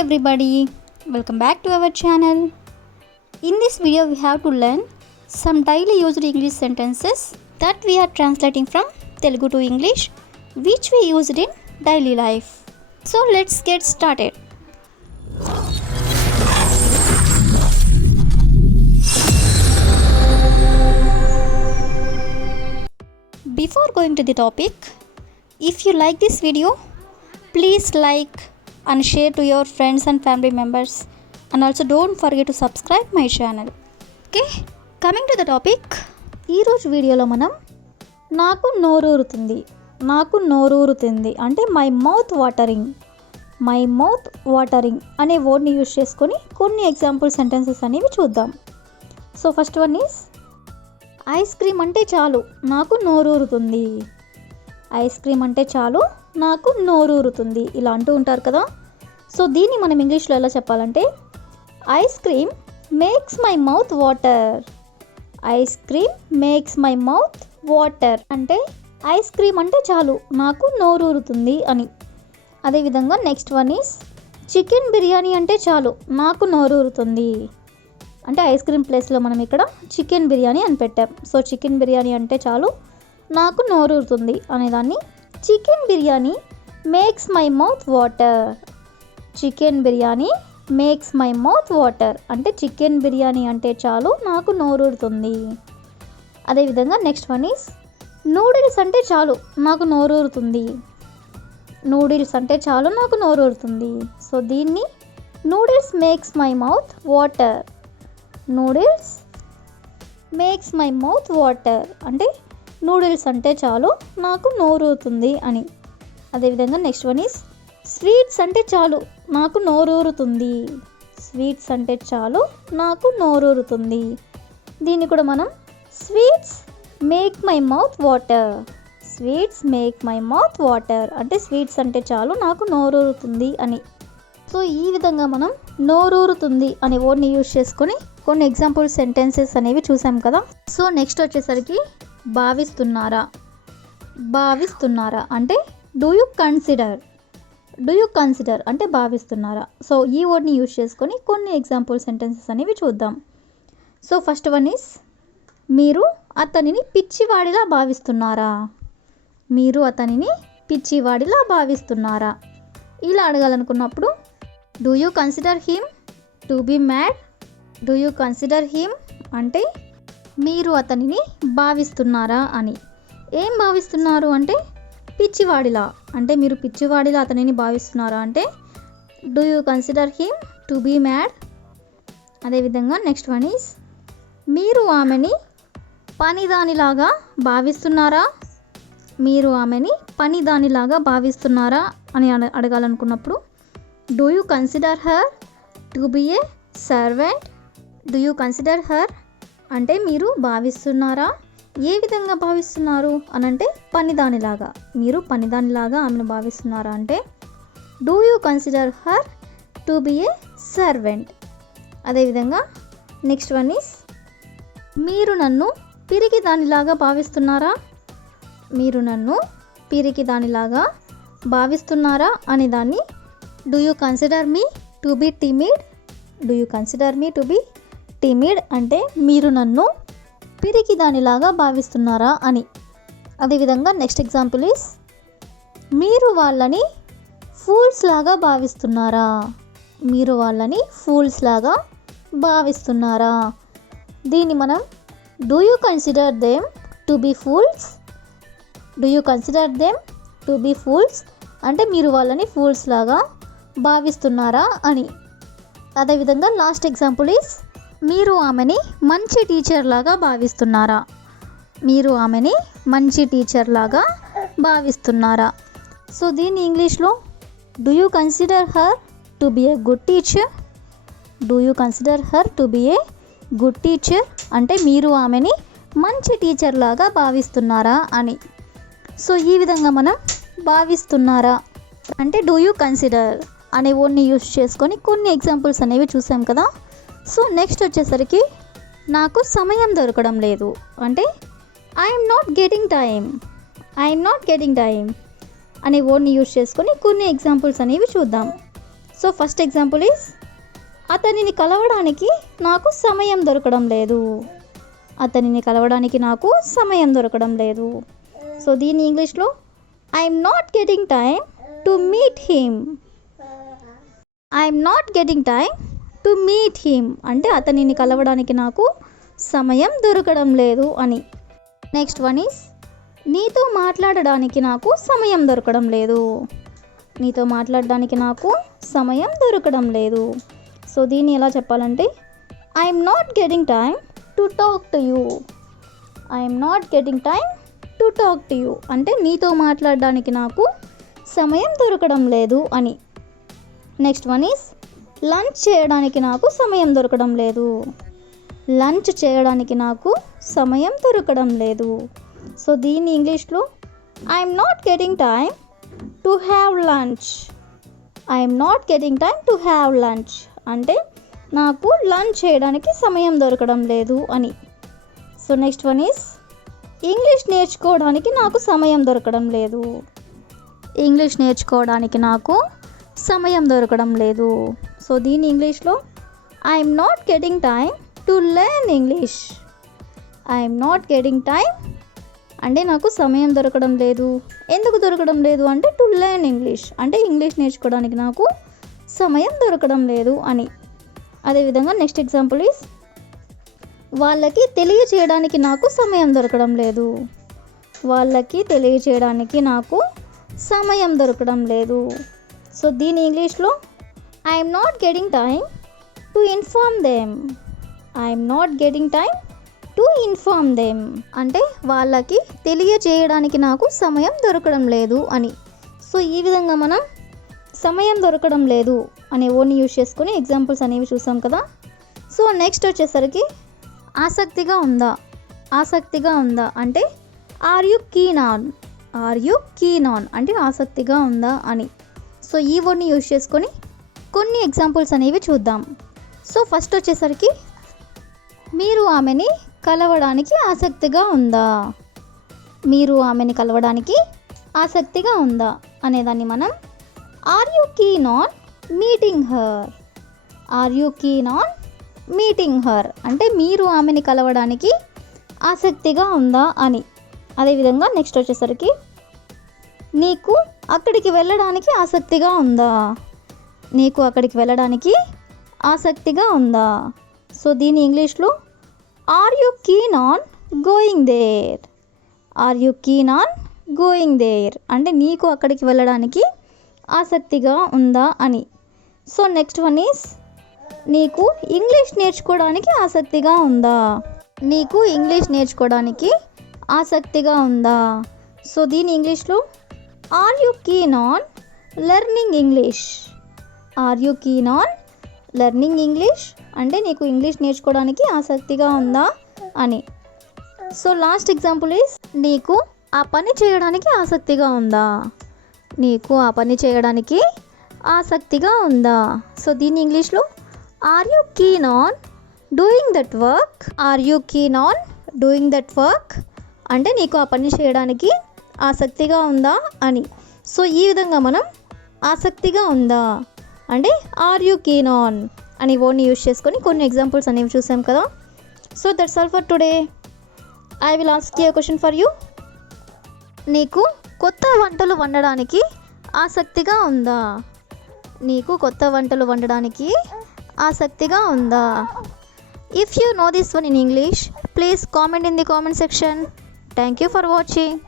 everybody, welcome back to our channel. In this video we have to learn some daily used English sentences that we are translating from Telugu to English which we used in daily life. So let's get started. Before going to the topic, if you like this video, please like and share to your friends and family members, and also don't forget to subscribe my channel. Okay, coming to the topic, ఈ రోజు వీడియోలో మనం నాకు నోరూరుతుంది అంటే my mouth watering అనే వర్డ్ని use చేసుకొని కొన్ని example sentences అనేవి చూద్దాం. So first one is ice cream అంటే చాలు నాకు నోరూరుతుంది. ఐస్ క్రీమ్ అంటే చాలు నాకు నోరూరుతుంది ఇలా అంటూ ఉంటారు కదా. సో దీన్ని మనం ఇంగ్లీష్లో ఎలా చెప్పాలంటే ice cream makes my mouth water. Ice cream makes my mouth water అంటే ఐస్ క్రీమ్ అంటే చాలు నాకు నోరూరుతుంది అని. అదేవిధంగా next one is chicken biryani అంటే చాలు నాకు నోరూరుతుంది. అంటే ఐస్ క్రీమ్ ప్లేస్లో మనం ఇక్కడ చికెన్ బిర్యానీ అని పెట్టాం. సో చికెన్ బిర్యానీ అంటే చాలు నాకు నోరూరుతుంది అనేదాన్ని chicken biryani makes my mouth water. Chicken biryani makes my mouth water అంటే చికెన్ బిర్యానీ అంటే చాలు నాకు నోరూరుతుంది. అదేవిధంగా నెక్స్ట్ వన్ ఈస్ నూడిల్స్ అంటే చాలు నాకు నోరూరుతుంది. నూడిల్స్ అంటే చాలు నాకు నోరూరుతుంది. సో దీన్ని noodles makes my mouth water. Noodles makes my mouth water అంటే నూడిల్స్ అంటే చాలు నాకు నోరూరుతుంది అని. అదేవిధంగా నెక్స్ట్ వన్ ఈస్ స్వీట్స్ అంటే చాలు నాకు నోరూరుతుంది. స్వీట్స్ అంటే చాలు నాకు నోరూరుతుంది. దీన్ని కూడా మనం sweets make my mouth water. Sweets make my mouth water అంటే స్వీట్స్ అంటే చాలు నాకు నోరూరుతుంది అని. సో ఈ విధంగా మనం నోరూరుతుంది అనే వర్డ్ని యూజ్ చేసుకొని కొన్ని ఎగ్జాంపుల్ సెంటెన్సెస్ అనేవి చూసాం కదా. సో నెక్స్ట్ వచ్చేసరికి భావిస్తున్నారా అంటే డూ యూ కన్సిడర్ అంటే భావిస్తున్నారా. సో ఈ వర్డ్ని యూజ్ చేసుకొని కొన్ని ఎగ్జాంపుల్ సెంటెన్సెస్ అనేవి చూద్దాం. సో ఫస్ట్ వన్ ఈస్ మీరు అతనిని పిచ్చివాడిలా భావిస్తున్నారా. మీరు అతనిని పిచ్చివాడిలా భావిస్తున్నారా ఇలా అడగాలనుకున్నప్పుడు do you consider him to be mad. Do you consider him అంటే మీరు అతనిని భావిస్తున్నారా అని. ఏం భావిస్తున్నారు అంటే పిచ్చివాడిలా అంటే మీరు పిచ్చివాడిలా అతనిని భావిస్తున్నారా అంటే do you consider him to be mad. అదేవిధంగా నెక్స్ట్ వన్ ఈస్ మీరు ఆమెని పనిదానిలాగా భావిస్తున్నారా. మీరు ఆమెని పనిదానిలాగా భావిస్తున్నారా అని అడగాలనుకున్నప్పుడు do you consider her to be a servant. Do you consider her అంటే మీరు భావిస్తున్నారా. ఏ విధంగా భావిస్తున్నారు అనంటే పనిదానిలాగా. మీరు పనిదానిలాగా ఆమెను భావిస్తున్నారా అంటే do you consider her to be a servant. అదేవిధంగా నెక్స్ట్ వన్ ఈస్ మీరు నన్ను పిరికి దానిలాగా భావిస్తున్నారా. మీరు నన్ను పిరికి దానిలాగా భావిస్తున్నారా అనే దాన్ని do you consider me to be timid. Do you consider me to be timid అంటే మీరు నన్ను పిరికి దానిలాగా భావిస్తున్నారా అని. అదేవిధంగా నెక్స్ట్ ఎగ్జాంపుల్ ఈస్ మీరు వాళ్ళని ఫూల్స్ లాగా భావిస్తున్నారా. మీరు వాళ్ళని ఫూల్స్ లాగా భావిస్తున్నారా. దీన్ని మనం do you consider them to be fools. Do you consider them to be fools అంటే మీరు వాళ్ళని ఫూల్స్ లాగా భావిస్తున్నారా అని. అదేవిధంగా లాస్ట్ ఎగ్జాంపుల్ ఈస్ మీరు ఆమెని మంచి టీచర్ లాగా భావిస్తున్నారా. మీరు ఆమెని మంచి టీచర్ లాగా భావిస్తున్నారా. సో దీన్ని ఇంగ్లీష్లో do you consider her to be a good teacher. Do you consider her to be a good teacher అంటే మీరు ఆమెని మంచి టీచర్ లాగా భావిస్తున్నారా అని. సో ఈ విధంగా మనం భావిస్తున్నారా అంటే డూ యూ కన్సిడర్ అనే వర్డ్ని యూజ్ చేసుకొని కొన్ని ఎగ్జాంపుల్స్ అనేవి చూసాం కదా. సో నెక్స్ట్ వచ్చేసరికి నాకు సమయం దొరకడం లేదు అంటే ఐఎమ్ నాట్ గెటింగ్ టైమ్ అనే వర్డ్ని యూజ్ చేసుకొని కొన్ని ఎగ్జాంపుల్స్ అనేవి చూద్దాం. సో ఫస్ట్ ఎగ్జాంపుల్ ఈజ్ అతనిని కలవడానికి నాకు సమయం దొరకడం లేదు. అతనిని కలవడానికి నాకు సమయం దొరకడం లేదు. సో దీని ఇంగ్లీష్లో I'm not getting time to meet him. I'm not getting time to meet him అంటే అతనిని కలవడానికి నాకు సమయం దొరకడం లేదు అని. నెక్స్ట్ వన్ ఈస్ నీతో మాట్లాడడానికి నాకు సమయం దొరకడం లేదు. నీతో మాట్లాడడానికి నాకు సమయం దొరకడం లేదు. సో దీన్ని ఎలా చెప్పాలంటే I'm not getting time to talk to you. I'm not getting time to talk to you అంటే నీతో మాట్లాడడానికి నాకు సమయం దొరకడం లేదు అని. నెక్స్ట్ వన్ ఈస్ లంచ్ చేయడానికి నాకు సమయం దొరకడం లేదు. లంచ్ చేయడానికి నాకు సమయం దొరకడం లేదు. సో దీన్ని ఇంగ్లీష్లో I'm not getting time to have lunch. I'm not getting time to have lunch అంటే నాకు లంచ్ చేయడానికి సమయం దొరకడం లేదు అని. So next one is English నేర్చుకోవడానికి నాకు సమయం దొరకడం లేదు. ఇంగ్లీష్ నేర్చుకోవడానికి నాకు సమయం దొరకడం లేదు. సో దీని ఇంగ్లీష్లో I'm not getting time to learn English. I'm not getting time అంటే నాకు సమయం దొరకడం లేదు. ఎందుకు దొరకడం లేదు అంటే టు లెర్న్ ఇంగ్లీష్ అంటే ఇంగ్లీష్ నేర్చుకోవడానికి నాకు సమయం దొరకడం లేదు అని. అదేవిధంగా నెక్స్ట్ ఎగ్జాంపుల్ ఈస్ వాళ్ళకి తెలియచేయడానికి నాకు సమయం దొరకడం లేదు. వాళ్ళకి తెలియచేయడానికి నాకు సమయం దొరకడం లేదు. సో దీని ఇంగ్లీష్లో I'm not getting time to inform them. I'm not getting time to inform them అంటే వాళ్ళకి తెలియచేయడానికి నాకు సమయం దొరకడం లేదు అని. సో ఈ విధంగా మనం సమయం దొరకడం లేదు అనే ఓన్ని యూజ్ చేసుకొని ఎగ్జాంపుల్స్ అనేవి చూసాం కదా. సో నెక్స్ట్ వచ్చేసరికి ఆసక్తిగా ఉందా. ఆసక్తిగా ఉందా అంటే are you keen on. Are you keen on అంటే ఆసక్తిగా ఉందా అని. సో ఈ వర్డ్ని యూజ్ చేసుకొని కొన్ని ఎగ్జాంపుల్స్ అనేవి చూద్దాం. సో ఫస్ట్ వచ్చేసరికి మీరు ఆమెని కలవడానికి ఆసక్తిగా ఉందా. మీరు ఆమెని కలవడానికి ఆసక్తిగా ఉందా అనేదాన్ని మనం are you keen on meeting her. Are you keen on meeting her అంటే మీరు ఆమెని కలవడానికి ఆసక్తిగా ఉందా అని. అదేవిధంగా నెక్స్ట్ వచ్చేసరికి నీకు అక్కడికి వెళ్ళడానికి ఆసక్తిగా ఉందా. నీకు అక్కడికి వెళ్ళడానికి ఆసక్తిగా ఉందా. సో దీని ఇంగ్లీష్లో are you keen on going there. Are you keen on going there అంటే నీకు అక్కడికి వెళ్ళడానికి ఆసక్తిగా ఉందా అని. సో నెక్స్ట్ వన్ ఈస్ నీకు ఇంగ్లీష్ నేర్చుకోవడానికి ఆసక్తిగా ఉందా. నీకు ఇంగ్లీష్ నేర్చుకోవడానికి ఆసక్తిగా ఉందా. సో దీని ఇంగ్లీష్లో are you keen on learning English. Are you keen on learning English అంటే నీకు ఇంగ్లీష్ నేర్చుకోవడానికి ఆసక్తిగా ఉందా అని. సో లాస్ట్ ఎగ్జాంపుల్ ఈస్ నీకు ఆ పని చేయడానికి ఆసక్తిగా ఉందా. నీకు ఆ పని చేయడానికి ఆసక్తిగా ఉందా. సో దీని ఇంగ్లీష్లో are you keen on doing that work. Are you keen on doing that work అంటే నీకు ఆ పని చేయడానికి ఆసక్తిగా ఉందా అని. సో ఈ విధంగా మనం ఆసక్తిగా ఉందా అంటే ఆర్ యు కీన్ ఆన్ అని వర్డ్ని యూజ్ చేసుకొని కొన్ని ఎగ్జాంపుల్స్ అనేవి చూసాం కదా. So that's all for today. I will ask you question for you. నీకు కొత్త వంటలు వండడానికి ఆసక్తిగా ఉందా. నీకు కొత్త వంటలు వండడానికి ఆసక్తిగా ఉందా. If you know this one in English please comment in the comment section. Thank you for watching.